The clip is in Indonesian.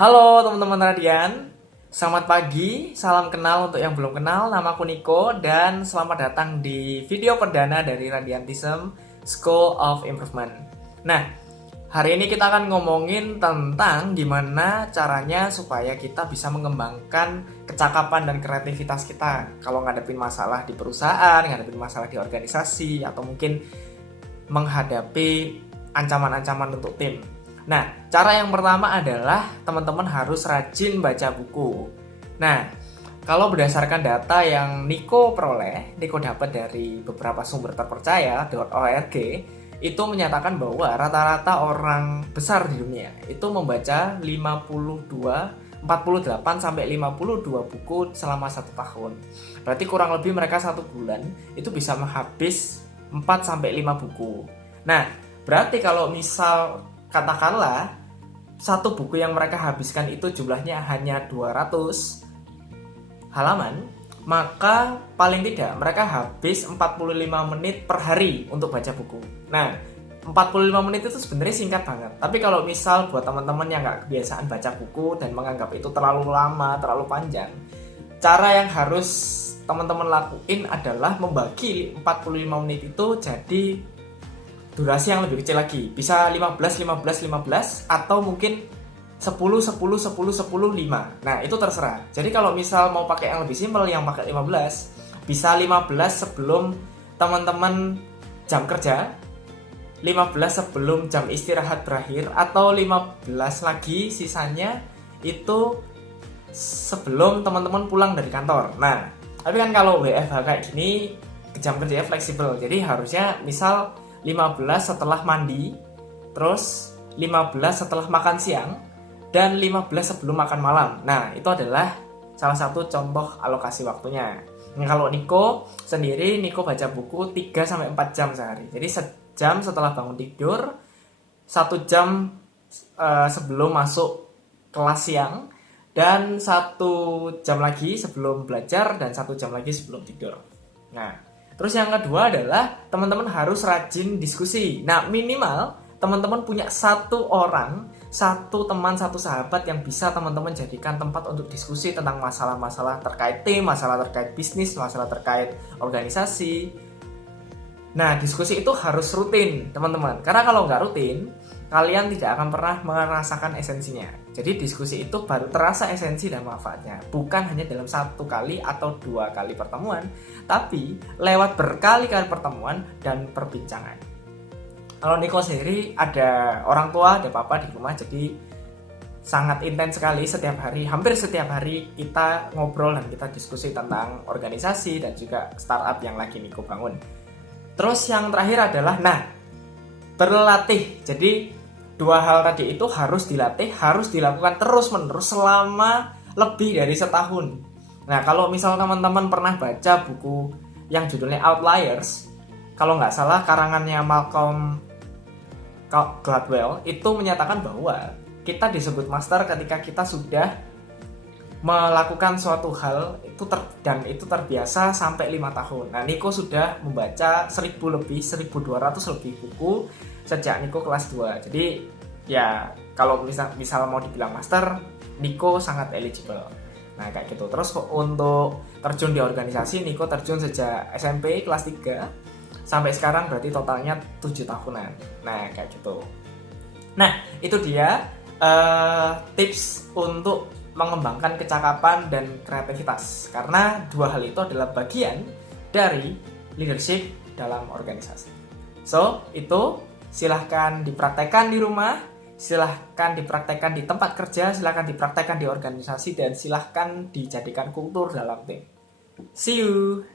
Halo teman-teman Radian, selamat pagi, salam kenal untuk yang belum kenal, namaku Niko dan selamat datang di video perdana dari Radiantism School of Improvement. Nah, hari ini kita akan ngomongin tentang gimana caranya supaya kita bisa mengembangkan kecakapan dan kreativitas kita kalau ngadepin masalah di perusahaan, ngadepin masalah di organisasi, atau mungkin menghadapi ancaman-ancaman untuk tim. Nah, cara yang pertama adalah teman-teman harus rajin baca buku. Nah, kalau berdasarkan data yang Niko peroleh, Niko dapat dari beberapa sumber terpercaya.org, itu menyatakan bahwa rata-rata orang besar di dunia itu membaca 48 sampai 52 buku selama 1 tahun. Berarti kurang lebih mereka 1 bulan itu bisa menghabis 4 sampai 5 buku. Nah, berarti kalau misal katakanlah satu buku yang mereka habiskan itu jumlahnya hanya 200 halaman, maka paling tidak mereka habis 45 menit per hari untuk baca buku. Nah, 45 menit itu sebenarnya singkat banget. Tapi kalau misal buat teman-teman yang nggak kebiasaan baca buku dan menganggap itu terlalu lama, terlalu panjang, cara yang harus teman-teman lakuin adalah membagi 45 menit itu jadi durasi yang lebih kecil lagi, bisa 15 atau mungkin 10 5. Nah, itu terserah. Jadi kalau misal mau pakai yang lebih simpel, yang pakai 15, bisa 15 sebelum teman-teman jam kerja, 15 sebelum jam istirahat berakhir, atau 15 lagi sisanya itu sebelum teman-teman pulang dari kantor. Nah, tapi kan kalau WFH kayak gini, jam kerjanya fleksibel. Jadi harusnya misal 15 setelah mandi, terus 15 setelah makan siang, dan 15 sebelum makan malam. Nah, itu adalah salah satu contoh alokasi waktunya. Nah, kalau Niko sendiri, Niko baca buku 3-4 jam sehari. Jadi sejam setelah bangun tidur, 1 jam sebelum masuk kelas siang, dan 1 jam lagi sebelum belajar, dan 1 jam lagi sebelum tidur. Nah, terus yang kedua adalah teman-teman harus rajin diskusi. Nah, minimal teman-teman punya 1 orang, 1 teman, 1 sahabat yang bisa teman-teman jadikan tempat untuk diskusi tentang masalah-masalah terkait tim, masalah terkait bisnis, masalah terkait organisasi. Nah, diskusi itu harus rutin, teman-teman. Karena kalau nggak rutin, kalian tidak akan pernah merasakan esensinya. Jadi diskusi itu baru terasa esensi dan manfaatnya. Bukan hanya dalam 1 kali atau 2 kali pertemuan, tapi lewat berkali-kali pertemuan dan perbincangan. Kalau Niko sendiri ada orang tua, ada papa di rumah, jadi sangat intens sekali setiap hari, hampir setiap hari kita ngobrol dan kita diskusi tentang organisasi dan juga startup yang lagi Niko bangun. Terus yang terakhir adalah, berlatih. Jadi 2 hal tadi itu harus dilatih, harus dilakukan terus-menerus selama lebih dari setahun. Nah, kalau misal teman-teman pernah baca buku yang judulnya Outliers, kalau nggak salah karangannya Malcolm Gladwell, itu menyatakan bahwa kita disebut master ketika kita sudah melakukan suatu hal dan itu terbiasa sampai 5 tahun. Nah, Niko sudah membaca 1200 lebih buku sejak Niko kelas 2. Jadi ya kalau misal mau dibilang master, Niko sangat eligible. Nah, kayak gitu. Terus untuk terjun di organisasi, Niko terjun sejak SMP kelas 3 sampai sekarang, berarti totalnya 7 tahunan. Nah, kayak gitu. Nah, itu dia tips untuk mengembangkan kecakapan dan kreativitas. Karena 2 hal itu adalah bagian dari leadership dalam organisasi. So, itu silahkan dipraktekkan di rumah, silahkan dipraktekkan di tempat kerja, silahkan dipraktekkan di organisasi, dan silahkan dijadikan kultur dalam tim. See you!